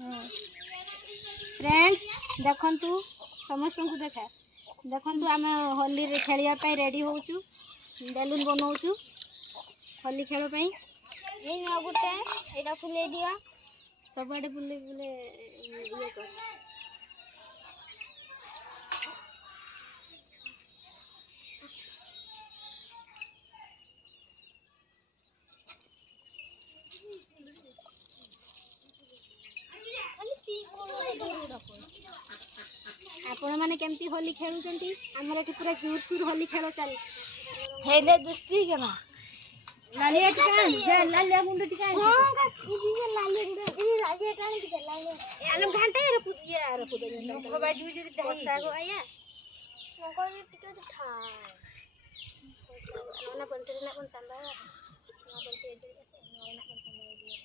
Friends देखंतु समस्त को देखा देखंतु आम होली रे खेलिया पाई रेडी होचु बेलून बनाउचु होली खेल पाई ए न गुटे एटा फुले दिया सब आडे फुले फुले ये कर आपण माने केमती होली खेलुचंती हमर एठी पूरा जोरसुर होली खेल चल हेले दुस्ती केना लालिया टिका जे लालिया मुंड टिका हां का ये लालिया गुंड ये लालिया टाणी टिका लालिया आलम घंटे रे पुदिया रे पुदिया को बाजू जो दसा गो आया मको टिका थाय ना पंते ना कोन संभाव ना पंते ना कोन संभाव दिया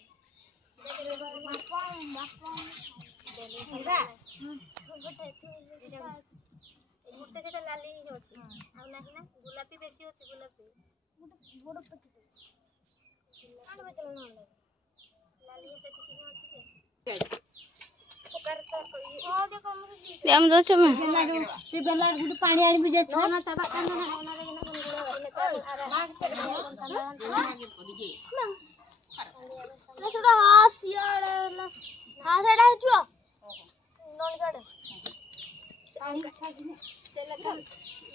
मुट्टे के लाली होची आ नाही ना गुलाबी बेसी होची गुलाबी बड़ पति आन बेतल न लाली से किसी होची के ओकर तो ओ देखो हम दो समय से बेला गुड पानी आनी बुझे ना चाबा कान ना ना रे ना गुड़ लाग से आगे पड़ी जे ना थोड़ा हास यार हां सेडा हिचो नोन गाड़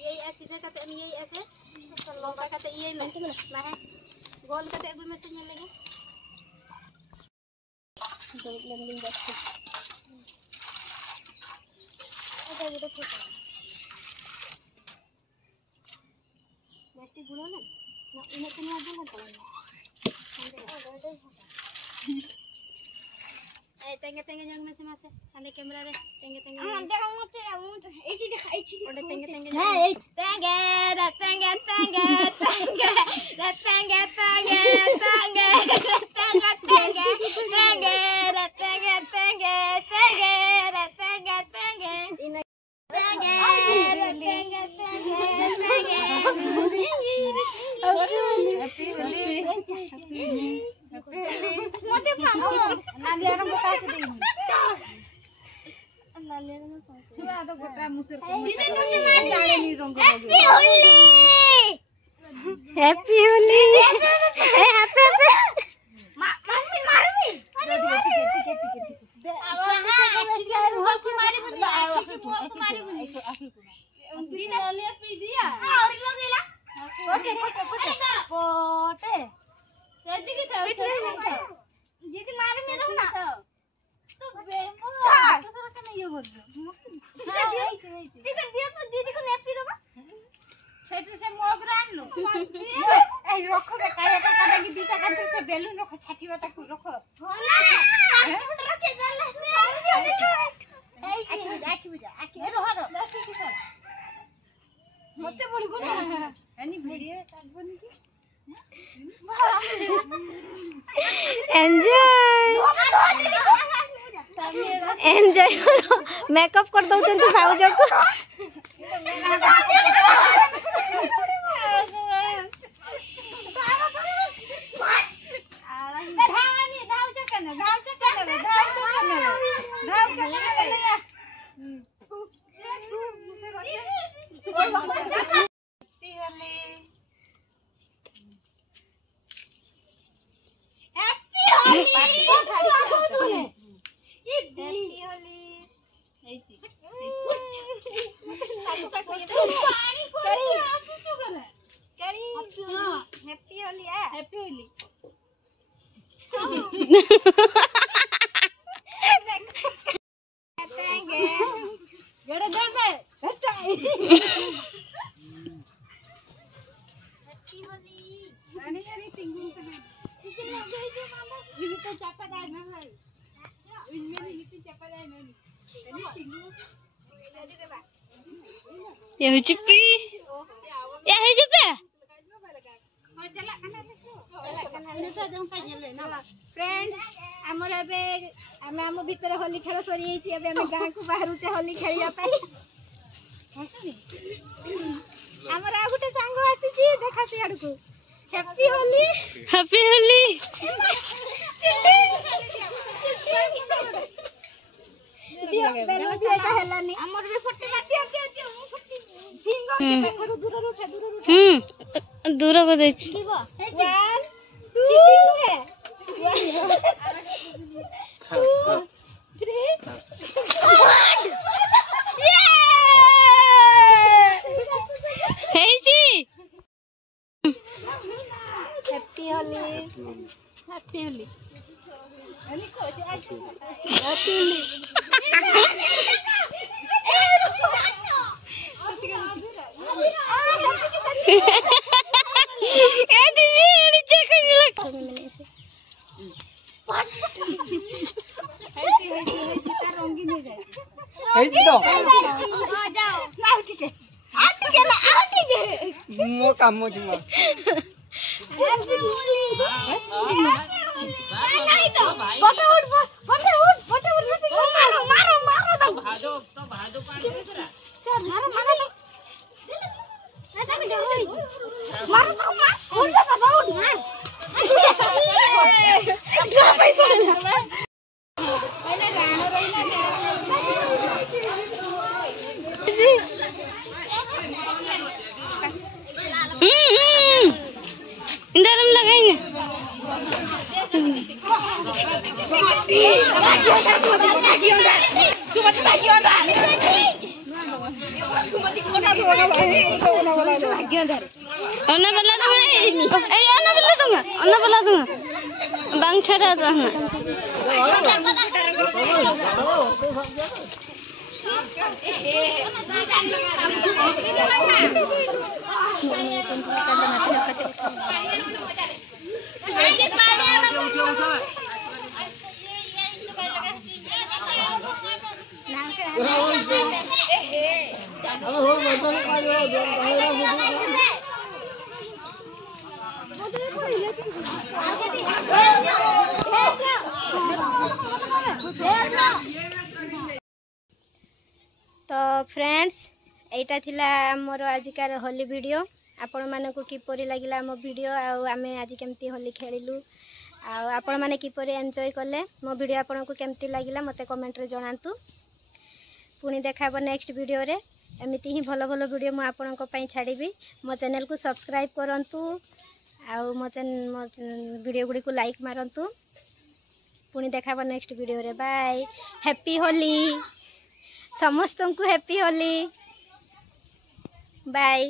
यही ऐसे देखते हम यही ऐसे लंबा करते यही में गोल करते एक में से नहीं लगे दो लंबी बस अच्छा ये देखो मस्ती गुलो ना इन्हें तो नहीं आता ना ए तेंगे तेंगे जंग में से मासे अंदर कैमरा रे तेंगे तेंगे हम देखो मत एची देखा एची ओडे तेंगे तेंगे हां ए तेंगे रे तेंगे तेंगे तेंगे रे तेंगे तेंगे तेंगे तेंगे तेंगे तेंगे रे तेंगे तेंगे तेंगे रे तेंगे तेंगे तेंगे रे तेंगे तेंगे तेंगे मोटे पामो नालिया रंग का के दे नालिया रंग का छुआ तो गोटा मुसर को दीदी तुमने मार जाने नी रंग हैप्पी होली हैप्पी होली ए हैप्पी मम्मी मारमी होकी मारी बदला होकी मारी बदला दीदी नालिया पी दिया और लगेला पोटे पोटे सेदी के था दीदी मारे में रहना तो बेमो तो सर के नहीं हो ठीक है दिया तो दीदी को नेपी दबा सेटू से मोगरान लो ए रखो के काया का काटा की दीटा काटे से बेलून रखो छाटीवा ताकू रखो होला रखे जाला आखी बुझा आखी रो मते बड़ी बना एनी वीडियो काटबनी की एंजॉय करो मेकअप कर दो चंतु भाउज को ये चिप्पी ये है चिप्पी फ्रेंड्स हमर एबे हम हम भीतर होली खेल सरी एबे हम गां को बाहर से होली खेलिया पाई हमर आ गुटे संग आसी छी देखा से आड़ को हैप्पी होली चिट्टी फुटलानी हमर भी फुटला दिया मु फुटी फिंगर के करू दूर को दे 1 2 3 हेजी happy Holi happy Holi happy Holi ए दीदी चेक कर रंगीन हो जाए तो जाओ ना ठीक है मो काम मो जुमा हैप्पी होली नहीं तो फटाफट मारो तो भाजो पानी तेरा चल मारो लो ना मारो तो मार उठ जा बाबा उठ मार ड्रॉप ही पहले राणो रहिला इंदरम लगाएंगे bang cara sangat तो फ्रेंड्स एटा थिला मोर आजिकार होली वीडियो आपण मानकु किपरि लागिला मो वीडियो आमे आज केमती होली खेलिलु आपण माने किपरि एन्जॉय करले मो वीडियो आपण को केमती लागिला मते कमेंट रे जणांतु पुनी देखाबो नेक्स्ट वीडियो रे एमिति ही भलो भलो वीडियो मो आपण को पई छाडीबी मो चैनल को सब्सक्राइब करंतु मो वीडियो गुडी को लाइक मारंतु पुनी देखाबो नेक्स्ट वीडियो रे बाय हैप्पी होली समस्त को हैप्पी होली बाय।